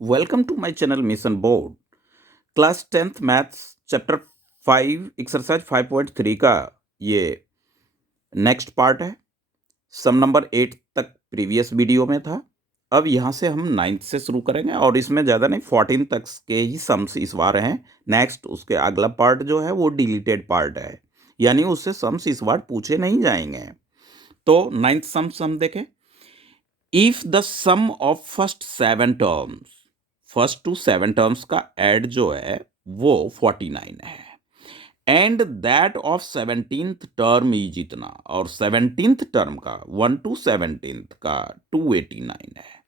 Welcome to my channel Mission Board. Class 10th maths chapter 5 exercise 5.3 का ये next part है। सम number 8 तक previous video में था। अब यहाँ से हम 9th से शुरू करेंगे और इसमें ज़्यादा नहीं 14 तक के ही सम्स इस बार हैं। नेक्स्ट उसके अगला पार्ट जो है वो डिलीटेड पार्ट है, यानी उससे सम्स इस बार पूछे नहीं जाएंगे। तो 9th सम्स हम देखें। If the sum of first 7 terms, first two 7 terms का एड जो है वो 49 है, and that of 17th term is इतना, और 17th टर्म का 1 to 17th का 289 है,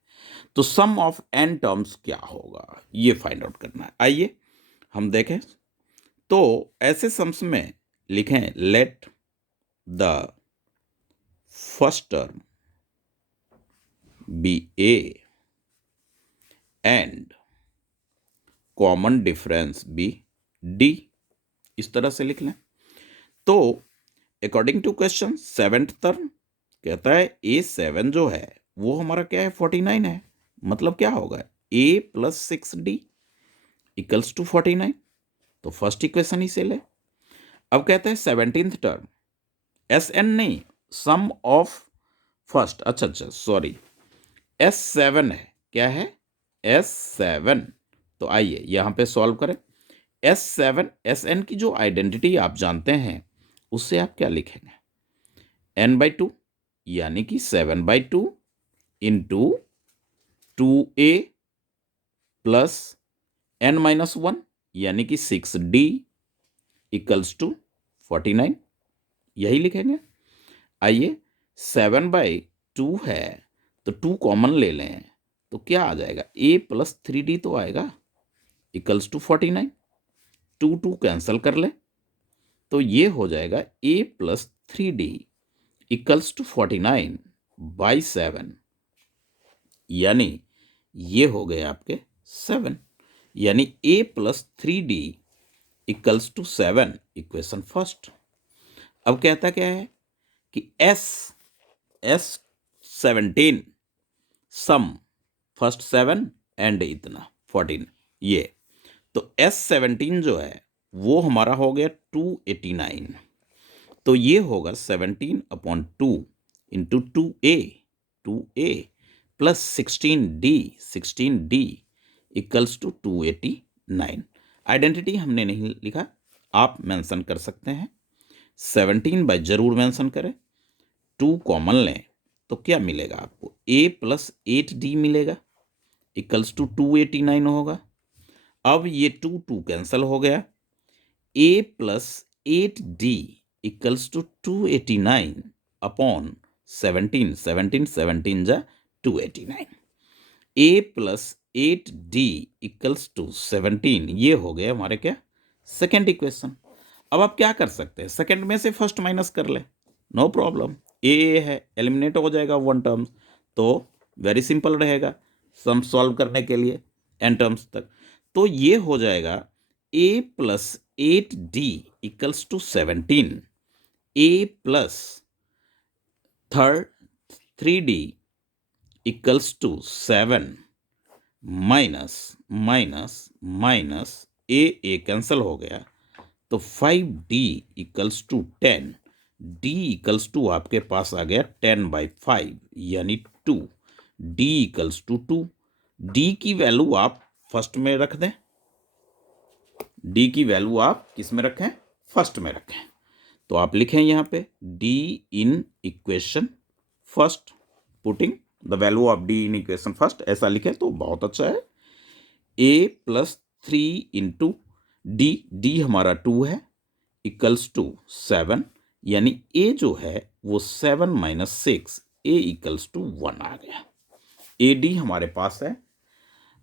तो सम ऑफ n टर्म्स क्या होगा ये फाइंड आउट करना है। आइए हम देखें। तो ऐसे सम्स में लिखें let the first term be a and common difference be d, इस तरह से लिख लें। तो according to question 7th term कहता है a7 जो है वो हमारा क्या है 49 है, मतलब क्या होगा a + 6d इक्वल्स टू 49। तो फर्स्ट इक्वेशन ही से ले। अब कहता है 17th टर्म Sn नहीं, सम ऑफ फर्स्ट, अच्छा सॉरी, S7 है, क्या है S7। तो आइए यहाँ पे सॉल्व करें। S7 Sn की जो आइडेंटिटी आप जानते हैं उससे आप क्या लिखेंगे n/2, यानी कि 7/2 इंटू 2a प्लस n-1 यानी कि 6d इक्वल्स टू 49, यही लिखेंगे। आइए 7/2 है तो 2 कॉमन ले लें तो क्या आ जाएगा a + 3d तो आएगा इक्वल्स टू 49। 2 कैंसिल कर लें तो ये हो जाएगा a + 3d इक्वल्स टू 49/7, यानी ये हो गए आपके 7, यानी a + 3d equals to 7, equation first. अब कहता क्या है कि S17 सम फर्स्ट 7 एंड इतना 14, ये तो S17 जो है वो हमारा हो गया 289। तो ये होगा 17/2 into 2a plus 16d equals to 289। Identity हमने नहीं लिखा, आप मेंशन कर सकते हैं। 17 बाय जरूर मेंशन करें। 2 कॉमन लें तो क्या मिलेगा आपको a + 8d मिलेगा इक्वल्स टू 289 होगा। अब ये 2 कैंसिल हो गया, a + 8d equals to 289 upon 17, 17 जा 289, a + 8d इक्वल्स टू 17, ये हो गया हमारे क्या सेकेंड इक्वेशन। अब आप क्या कर सकते हैं, सेकेंड में से फर्स्ट माइनस कर ले, नो प्रॉब्लम, ए है एलिमिनेट हो जाएगा 1 टर्म्स, तो वेरी सिंपल रहेगा सम सॉल्व करने के लिए n टर्म्स तक। तो ये हो जाएगा a + 8d equals to 17, a + 3d equals to 7 minus A cancel हो गया तो 5d equals to 10, d equals to आपके पास आ गया 10/5 यानी 2, d इक्वल्स टू 2। d की वैल्यू आप फर्स्ट में रख दें, d की वैल्यू आप किस में रखें, फर्स्ट में रखें। तो आप लिखें यहाँ पे d in equation first, putting the value of d in equation first, ऐसा लिखें तो बहुत अच्छा है। a + 3 इंटू d हमारा 2 है इक्वल्स टू 7, यानी a जो है वो 7 - 6, a इक्वल्स टू 1 आ गया। ad हमारे पास है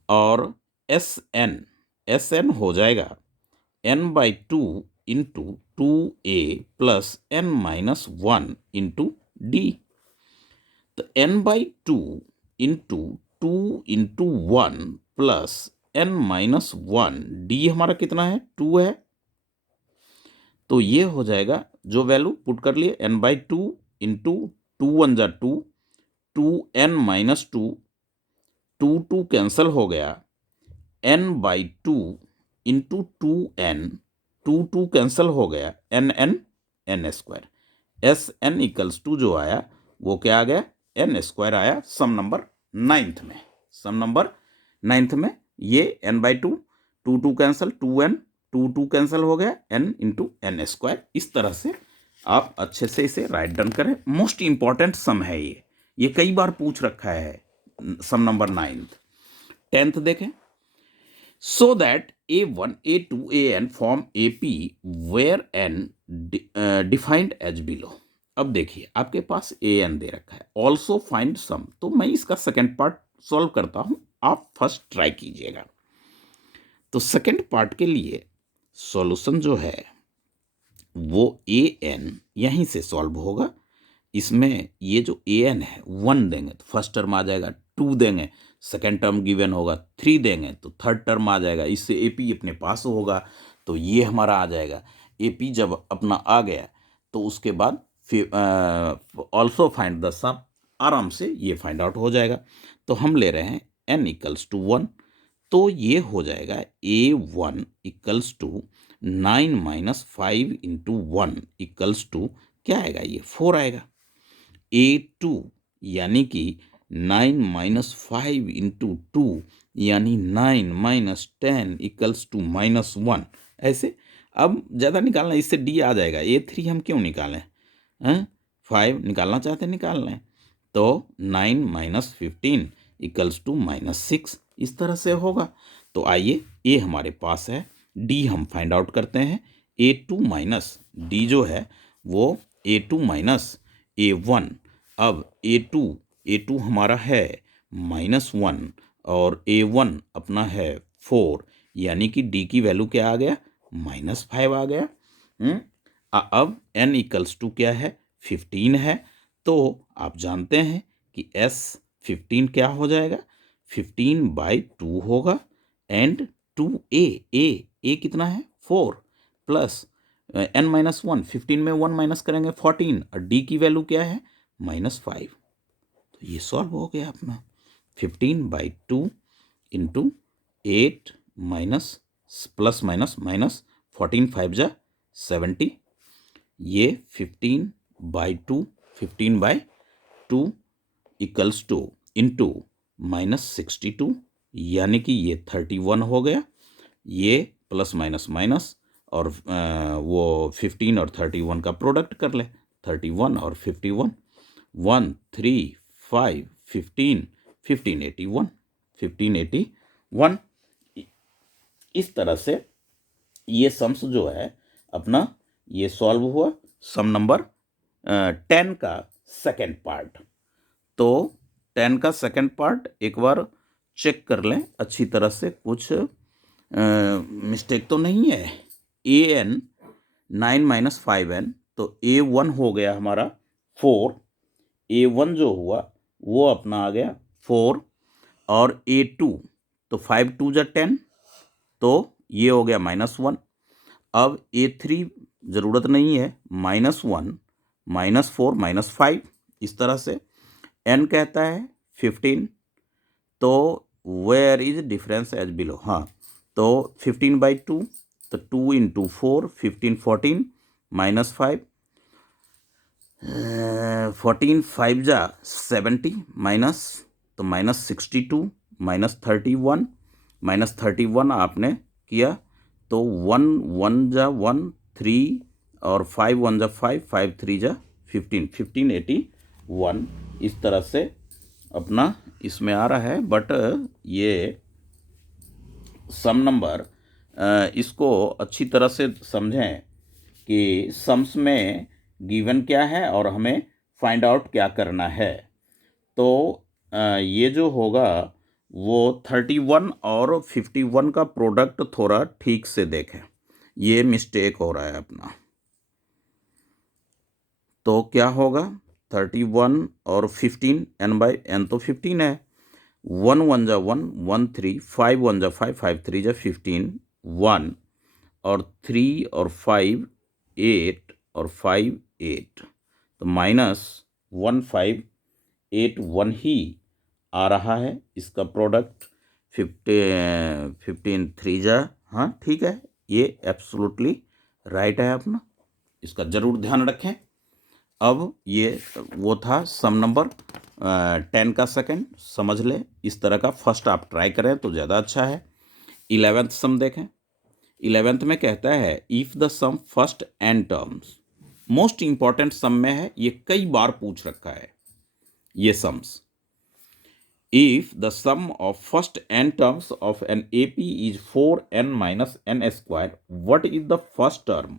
और sn हो जाएगा n/2 into 2a plus n-1 into d। तो n/2 into 2 into 1 plus n-1, d हमारा कितना है 2 है, तो ये हो जाएगा जो वैल्यू पुट कर लिए n/2 इंटू 2 1 जा 2, 2n - 2, 2 कैंसिल हो गया n/2 इंटू 2n, 2 कैंसिल हो गया, n square, Sn equals to जो आया वो क्या आ गया, n स्क्वायर आया सम नंबर 9th में। सम नंबर 9th में ये n/2, 2 कैंसिल, 2n, 2 कैंसिल हो गया, n इंटू n स्क्वायर। इस तरह से आप अच्छे से इसे राइट डाउन करें। मोस्ट इंपॉर्टेंट सम है ये कई बार पूछ रखा है, सम नंबर 9th। 10th देखें, so that A1, A2, AN form AP where n defined as below। अब देखिए आपके पास AN दे रखा है, ऑल्सो फाइंड सम। तो मैं इसका सेकेंड पार्ट सॉल्व करता हूं, आप फर्स्ट ट्राई कीजिएगा। तो सेकेंड पार्ट के लिए सॉल्यूशन जो है वो AN यहीं से सॉल्व होगा। इसमें ये जो AN है 1 देंगे तो फर्स्ट टर्म आ जाएगा, 2 देंगे सेकेंड टर्म गिवन होगा, 3 देंगे तो थर्ड टर्म आ जाएगा। इससे AP अपने पास होगा तो ये हमारा आ जाएगा। AP जब अपना आ गया तो उसके बाद फिर ऑल्सो फाइंड द सम, आराम से ये फाइंड आउट हो जाएगा। तो हम ले रहे हैं n इक्वल्स टू 1, तो ये हो जाएगा A1 equals to 9 minus 5 into 1 equals to क्या आएगा, ये 4 आएगा। A2 यानी कि 9 माइनस 5 इंटू 2 यानी 9 माइनस 10 इक्वल्स टू -1। ऐसे अब ज़्यादा निकालना, इससे D आ जाएगा। A3 हम क्यों निकालें, 5 निकालना चाहते हैं निकाल लें। तो 9 माइनस 15 इक्वल्स टू -6, इस तरह से होगा। तो आइए A हमारे पास है, D हम फाइंड आउट करते हैं। A2 माइनस D जो है वो A2 माइनस A1। अब A2 हमारा है -1 और A1 अपना है 4, यानी कि D की वैल्यू क्या आ गया, -5 आ गया। अब n इक्वल्स टू क्या है, 15 है। तो आप जानते हैं कि S 15 क्या हो जाएगा, 15/2 होगा। एंड 2a कितना है, 4 प्लस n-1, 15 में 1 माइनस करेंगे 14, और D की वैल्यू क्या है, -5। तो ये सॉल्व हो गया अपना। 15/2 into 8 minus plus minus minus 14 5 जा 70, ये 15/2 इक्वल्स टू इंटू -62, यानी कि ये 31 हो गया। ये प्लस माइनस माइनस और वो 15 और 31 का प्रोडक्ट कर ले, 31 और 51, 1 3 5 15 1581 1581। इस तरह से ये सम्स जो है अपना ये सॉल्व हुआ, सम नंबर 10 का सेकेंड पार्ट। तो 10 का सेकेंड पार्ट एक बार चेक कर लें अच्छी तरह से, कुछ मिस्टेक तो नहीं है। AN 9 माइनस 5n, तो A1 हो गया हमारा 4, A1 जो हुआ वो अपना आ गया 4, और A2 तो 5 2 जा 10, तो ये हो गया -1। अब A3 ज़रूरत नहीं है, -1 -4 -5, इस तरह से। n कहता है 15, तो where is difference as below, हाँ, तो 15/2, तो 2 इंटू 4 15 14 -5, 14 5 जा 70 माइनस, तो -62 -31 -31 आपने किया तो 1 1 जा 1 3 और 5 1 जा 5 5 3 जा 15 1581, इस तरह से अपना इसमें आ रहा है। बट ये सम नंबर इसको अच्छी तरह से समझें कि सम्स में गिवन क्या है और हमें फाइंड आउट क्या करना है। तो ये जो होगा वो 31 और 51 का प्रोडक्ट थोड़ा ठीक से देखें, ये मिस्टेक हो रहा है अपना। तो क्या होगा, 31 और 15, n/n तो 15 है, 1 1 जा 1 1 3 5 1 जा 5 5 3 जा 15 1, और 3 और 5 8 और 5 8, तो -1 5 8 1 ही आ रहा है इसका प्रोडक्ट। 15 3 जा, हाँ ठीक है, ये एब्सोल्युटली राइट है अपना, इसका ज़रूर ध्यान रखें। अब ये वो था सम नंबर 10 का सेकंड, समझ लें। इस तरह का फर्स्ट आप ट्राई करें तो ज़्यादा अच्छा है। 11th सम देखें। 11th में कहता है if the sum first n terms, most important sum में है, ये कई बार पूछ रखा है ये sums. If the sum of first n terms of an AP is 4n minus n square, what is the first term?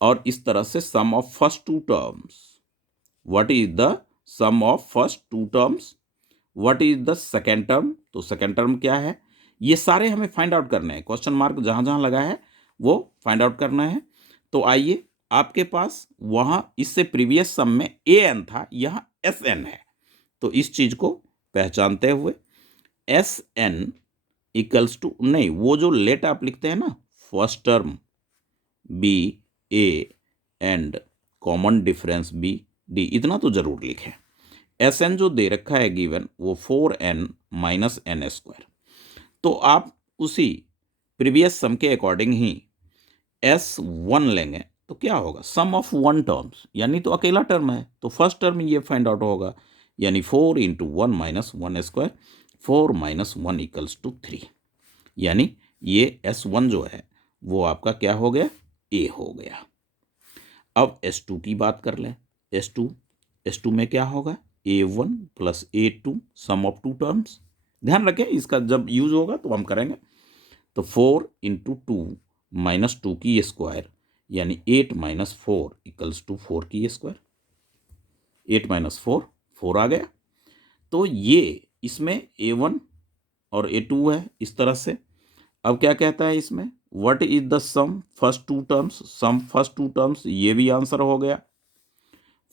और इस तरह से sum of first two terms, what is the sum of first two terms, what is the second term, तो second term क्या है, ये सारे हमें फाइंड आउट करने हैं। क्वेश्चन मार्क जहां जहां लगा है वो फाइंड आउट करना है। तो आइए, आपके पास वहां इससे प्रीवियस सम में an था, यहाँ SN है, तो इस चीज को पहचानते हुए SN इक्वल्स टू, नहीं वो जो लेट आप लिखते हैं ना, first term B A and common difference B D, इतना तो जरूर लिखें। SN जो दे रखा है गिवन, वो 4n minus n स्क्वायर, तो आप उसी प्रीवियस सम के अकॉर्डिंग ही S1 लेंगे तो क्या होगा, सम ऑफ वन टर्म्स, यानी तो अकेला टर्म है, तो फर्स्ट टर्म ये फाइंड आउट होगा, यानी 4 into 1 minus 1 square, 4 minus 1 equals to 3, यानी ये S1 जो है वो आपका क्या हो गया, A हो गया। अब S2 की बात कर लें। S2 में क्या होगा, A1 plus A2 sum of two terms. ध्यान रखें, इसका जब यूज होगा तो हम करेंगे। तो 4 इंटू 2 माइनस 2 की स्क्वायर, यानी 8 माइनस 4 इक्वल्स टू 4 की स्क्वायर। 8 माइनस 4 4 आ गया। तो ये इसमें A1 और A2 है इस तरह से। अब क्या कहता है इसमें, what is the sum first two terms, sum first two terms, ये भी आंसर हो गया।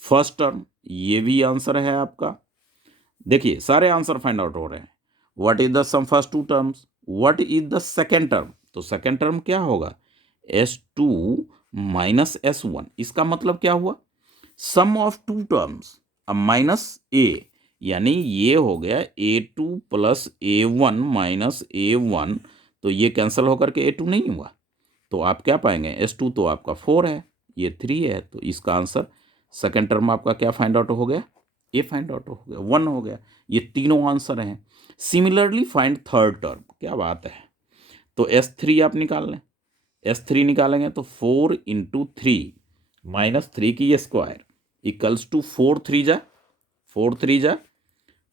फर्स्ट टर्म ये भी आंसर है आपका। देखिए सारे आंसर फाइंड आउट हो रहे हैं। What is the sum first two terms, what is the second term, तो सेकेंड टर्म क्या होगा, S2 माइनस S1, इसका मतलब क्या हुआ, सम ऑफ टू टर्म्स, अब माइनस A, यानी ये हो गया A2 plus A1 minus A1, तो ये कैंसिल होकर के A2 नहीं हुआ, तो आप क्या पाएंगे, S2 तो आपका 4 है, ये 3 है, तो इसका आंसर सेकेंड टर्म आपका क्या फाइंड आउट हो गया, ए फाइंड आउट हो गया, 1 हो गया। ये तीनों आंसर हैं। सिमिलरली फाइंड थर्ड टर्म, क्या बात है, तो S3 आप निकाल लें। S3 निकालेंगे तो 4 इंटू 3 माइनस 3 की स्क्वायर इक्वल्स टू 4 3 जा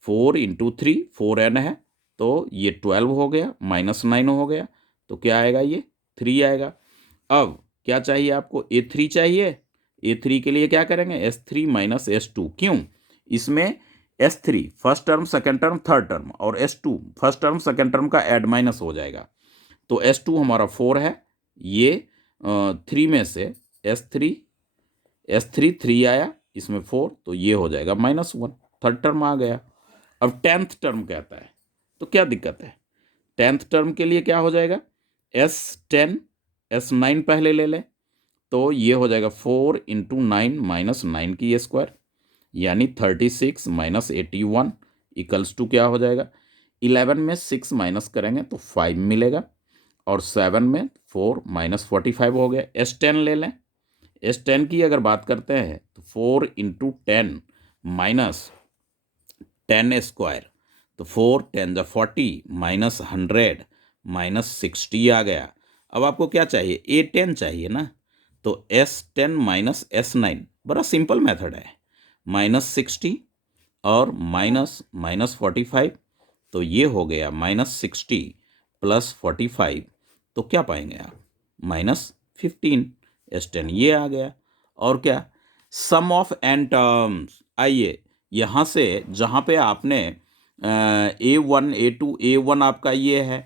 4 इंटू 3 4n है, तो ये 12 हो गया, माइनस 9 हो गया, तो क्या आएगा, ये 3 आएगा। अब क्या चाहिए आपको, A3 चाहिए। A3 के लिए क्या करेंगे, S3 माइनस S2, क्यों, इसमें S3 first term second term third term और S2 first term second term का ऐड माइनस हो जाएगा, तो S2 हमारा 4 है, ये 3 में से S3 3 आया, इसमें 4, तो ये हो जाएगा -1, थर्ड टर्म आ गया। अब 10th टर्म कहता है, तो क्या दिक्कत है, 10th टर्म के लिए क्या हो जाएगा, S10 S9 पहले ले लें, तो ये हो जाएगा 4 इंटू 9 माइनस 9 की स्क्वायर, यानी 36 माइनस 81 इक्वल्स टू क्या हो जाएगा, 11 में 6 माइनस करेंगे तो 5 मिलेगा, और 7 में 4 माइनस 45 हो गया। S10 ले लें। S10 की अगर बात करते हैं तो 4 इंटू 10 माइनस 10 स्क्वायर, तो 4 10 × 40 माइनस 100 माइनस 60 आ गया। अब आपको क्या चाहिए, A10 चाहिए ना, तो S10 माइनस S9, बड़ा सिंपल मेथड है, माइनस 60 और माइनस माइनस 45, तो ये हो गया माइनस 60 प्लस 45, तो क्या पाएंगे आप, -15। S10 ये आ गया। और क्या, सम ऑफ n टर्म्स, आइए यहाँ से जहाँ पे आपने A1 A2, A1 आपका ये है,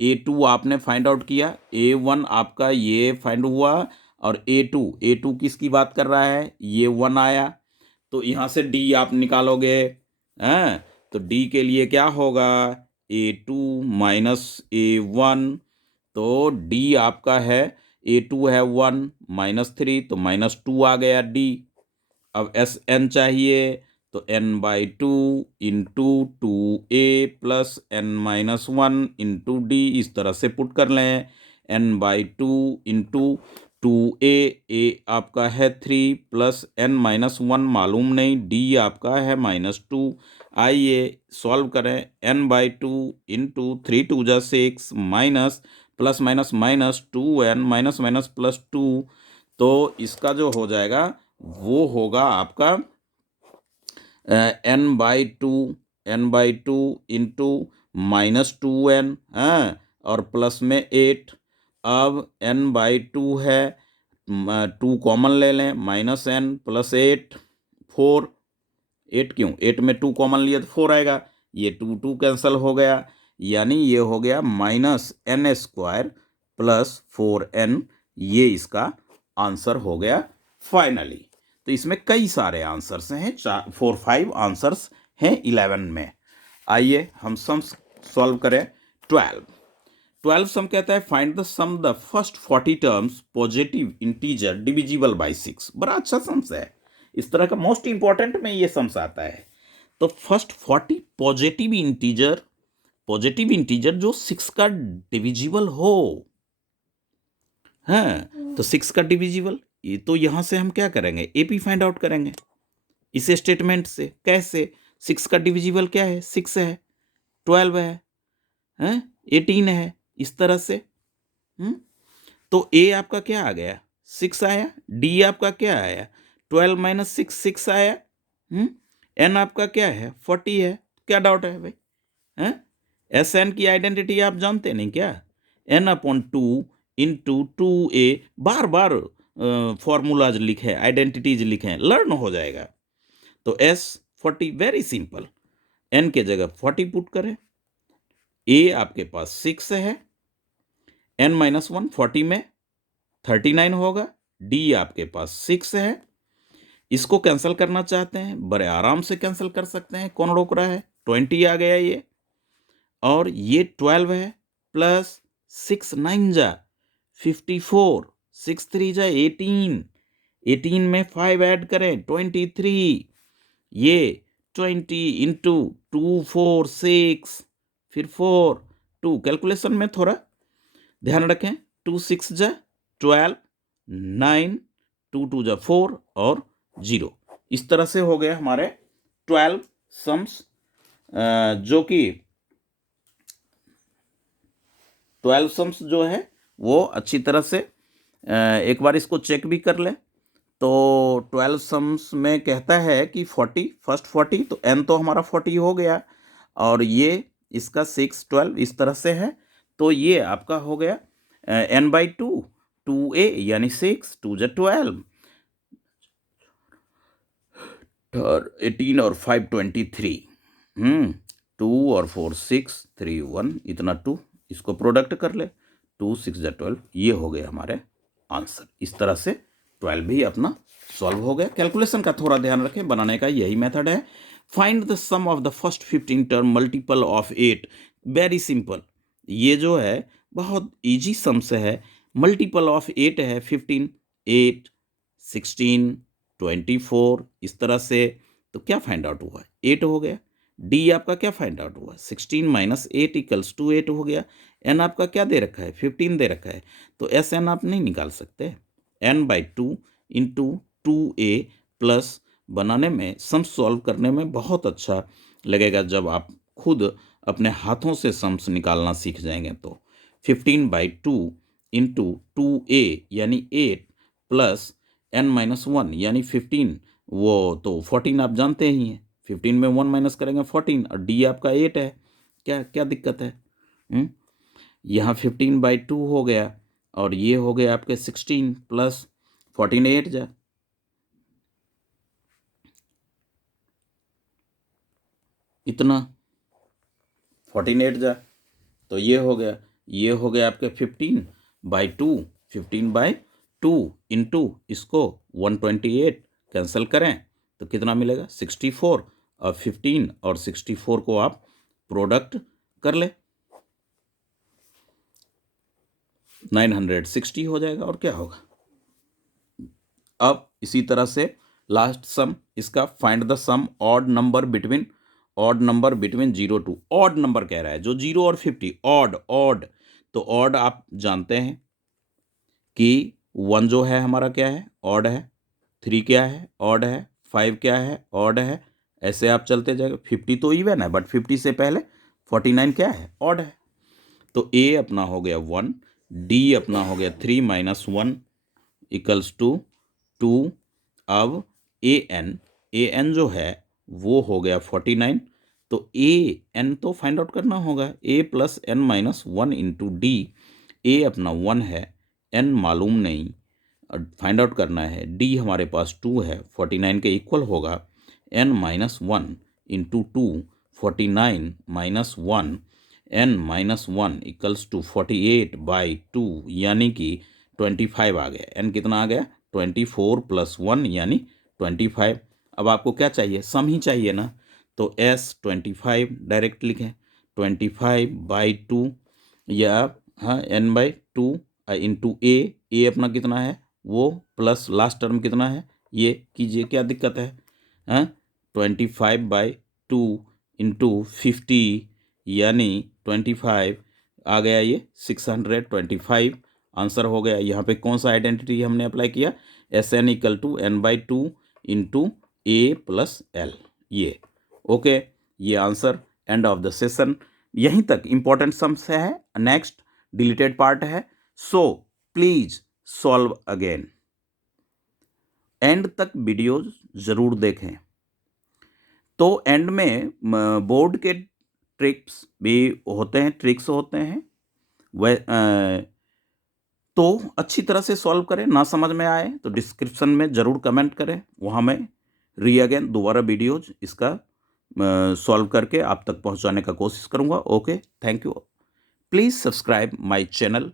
A2 आपने फाइंड आउट किया, A1 आपका ये फाइंड हुआ, और A2 किसकी बात कर रहा है, ये 1 आया, तो यहाँ से D आप निकालोगे, हैं, तो D के लिए क्या होगा, A2 माइनस A1, तो D आपका है, A2 है 1 -3, तो -2 आ गया D। अब SN चाहिए, तो n/2 into 2a+n-1 into D, इस तरह से पुट कर लें। n/2 इंटू 2a, a आपका है 3 प्लस n-1 मालूम नहीं, d आपका है -2। आइए सॉल्व करें। n/2 इंटू 3 2 जा 6 minus plus minus minus 2n minus minus plus 2, तो इसका जो हो जाएगा वो होगा आपका n/2 इंटू -2n, हाँ, और प्लस में 8। अब n/2 है, 2 कॉमन ले लें, -n प्लस 8 4। 8 क्यों, 8 में 2 कॉमन लिया तो 4 आएगा। ये 2 कैंसिल हो गया, यानी ये हो गया -n² प्लस 4n। ये इसका आंसर हो गया फाइनली। तो इसमें कई सारे आंसर्स हैं, 4-5 आंसर्स हैं 11 में। आइए हम सम सॉल्व करें। 12 सम कहता है find the sum the first 40 terms positive integer divisible by 6। बड़ा अच्छा सम्स है, इस तरह का मोस्ट इंपॉर्टेंट में ये सम्स आता है। तो फर्स्ट 40 पॉजिटिव इंटीजर जो 6 का डिविजिबल हो, हाँ, तो 6 का डिविजिबल, ये तो यहां से हम क्या करेंगे, एपी फाइंड आउट करेंगे इस स्टेटमेंट से। कैसे, 6 का डिविजिबल क्या है, 6 है, 12 है, हैं, 18 है, इस तरह से। तो ए आपका क्या आ गया, 6 आया। डी आपका क्या आया, 12 माइनस 6 6 आया। एन आपका क्या है, 40 है। क्या डाउट है भाई, हैं? एस एन की आइडेंटिटी आप जानते नहीं क्या, n/2 इंटू 2a। बार बार फॉर्मूलाज लिखे, आइडेंटिटीज लिखें, लर्न हो जाएगा। तो S40 वेरी सिंपल, n के जगह 40 पुट करें। a आपके पास 6 है, n-1 40 में 39 होगा। d आपके पास 6 है, इसको कैंसिल करना चाहते हैं, बड़े आराम से कैंसिल कर सकते हैं, कौन रोक रहा है। 20 आ गया ये, और ये 12 है, प्लस 6 9 जा 54, 6 3 जा 18, 18 में 5 ऐड करें 23। ये 20 इंटू 2 4 6, फिर 4 2, कैलकुलेशन में थोड़ा ध्यान रखें। 2 6 जा 12, 9 2 2 जा 4 और 0। इस तरह से हो गए हमारे 12 सम्स, जो कि 12 सम्स जो है वो अच्छी तरह से एक बार इसको चेक भी कर ले। तो 12 सम्स में कहता है कि 40 फर्स्ट 40, तो n तो हमारा 40 हो गया, और ये इसका 6 12 इस तरह से है। तो ये आपका हो गया n/2 2a यानी 6 2 जा 12 और 18 और 5 23, 2 और 4 6 3 1, इतना 2, इसको प्रोडक्ट कर ले, 2 6 जा 12, ये हो गए हमारे आंसर। इस तरह से 12 भी अपना सॉल्व हो गया। कैलकुलेशन का थोड़ा ध्यान रखें, बनाने का यही मेथड है। Find the sum of the first 15 term multiple of 8। Very simple, ये जो है बहुत इजी सम से है। मल्टीपल ऑफ 8 है 15, 8 16 24, इस तरह से। तो क्या फाइंड आउट हुआ, 8 हो गया। डी आपका क्या फाइंड आउट हुआ, 16 माइनस 8 इक्वल्स टू 8 हो गया। एन आपका क्या दे रखा है, 15 दे रखा है, तो एस एन आप नहीं निकाल सकते। n/2 इंटू 2a प्लस बनाने में, सम सॉल्व करने में बहुत अच्छा लगेगा जब आप खुद अपने हाथों से सम्स निकालना सीख जाएंगे। तो 15/2 इंटू 2a यानी 8 प्लस n-1 यानी 15, वो तो 14 आप जानते ही हैं। 15 में 1 माइनस करेंगे 14, और डी आपका 8 है। क्या क्या दिक्कत है, यहाँ 15/2 हो गया, और ये हो गया आपके 16 प्लस 14 8 जा, इतना 14 8 जा, तो ये हो गया। ये हो गया आपके 15/2, 15/2 इंटू इसको 128 कैंसिल करें तो कितना मिलेगा 64, और 15 और 64 को आप प्रोडक्ट कर ले, 960 हो जाएगा। और क्या होगा, अब इसी तरह से लास्ट सम इसका find the sum odd number between 0 to odd number कह रहा है, जो 0 और 50 ऑड। तो ऑड आप जानते हैं कि 1 जो है हमारा क्या है, ऑड है। 3 क्या है, ऑड है। 5 क्या है, ऑड है। ऐसे आप चलते जाएगा। 50 तो इवन है, बट 50 से पहले 49 क्या है, ऑड है। तो ए अपना हो गया 1, डी अपना हो गया 3 माइनस 1 इक्वल्स टू 2। अब ए एन जो है वो हो गया 49। तो ए एन तो फाइंड आउट करना होगा, a plus n minus 1 into d. A अपना 1 है, एन मालूम नहीं, फाइंड आउट करना है। डी हमारे पास 2 है, 49 के इक्वल होगा n minus 1 into 2। 49 minus 1 n minus 1 equals to 48/2, यानी कि 25 आ गया। एन कितना आ गया, 24 प्लस 1 यानी 25। अब आपको क्या चाहिए, सम ही चाहिए ना, तो एस 25 डायरेक्ट लिखें, 25/2 या हाँ n/2 इंटू ए अपना कितना है वो, प्लस लास्ट टर्म कितना है ये कीजिए, क्या दिक्कत है। हाँ 25/2 इंटू 50 यानी 25 आ गया, ये 625 आंसर हो गया। यहाँ पे कौन सा आइडेंटिटी हमने अप्लाई किया, SN equal to n/2 into a plus l, ये ओके। ये answer, end of the session. यहीं तक इंपॉर्टेंट सम्स है, नेक्स्ट डिलीटेड पार्ट है, so please solve again. End तक वीडियो जरूर देखें। तो एंड में बोर्ड के ट्रिक्स भी होते हैं, ट्रिक्स होते हैं, वह तो अच्छी तरह से सॉल्व करें। ना समझ में आए तो डिस्क्रिप्शन में ज़रूर कमेंट करें, वहाँ मैं अगेन दोबारा वीडियोज इसका सॉल्व करके आप तक पहुँचाने का कोशिश करूँगा। Okay, thank you. Please subscribe my channel